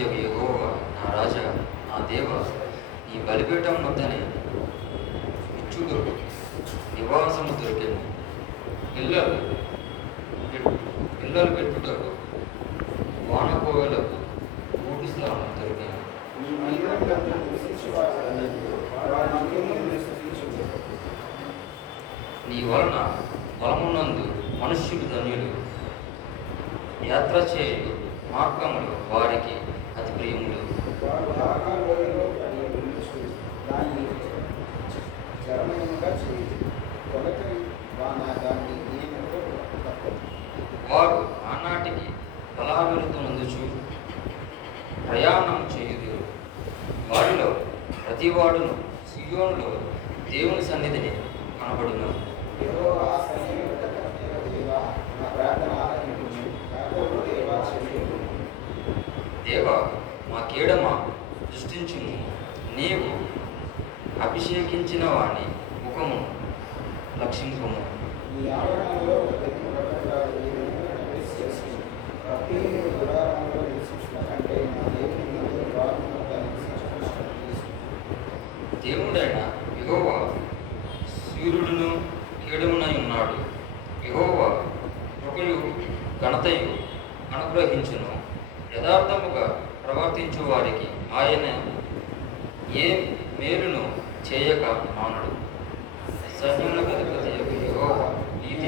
యొక్క యెహోవా నా రాజా నా దేవ, నీ బలిపీఠం వద్దనే ఇచ్చుడు నివాసము దొరికెను. పిల్లలు పెట్టుటకు వానకోవెలకు గూటి స్థలం దొరికెను. నీ వలన బలమునందు మనుష్యులు ధన్యులు, యాత్ర చేయు మార్గములు వారికి అతి ప్రియములు. వారు ఆనాటికి బలాభివృద్ధి ప్రయాణం చేయుదురు. వారిలో ప్రతివాడును సియోనులో దేవుని సన్నిధిని కనబడును. దేవ, మా కీడమ సృష్టించుము. నీవు అభిషేకించిన వాని ముఖము లక్షింపము. దేవుడైన యెహోవా సూర్యుడును కీడమునై ఉన్నాడు. యెహోవా కృపయు ఘనతయు అనుగ్రహించును. యథార్థముగా ప్రవర్తించు వారికి ఆయన ఏ మేలును చేయక మానడు. సైన్యములకు అధిపతి యెహోవా నీతి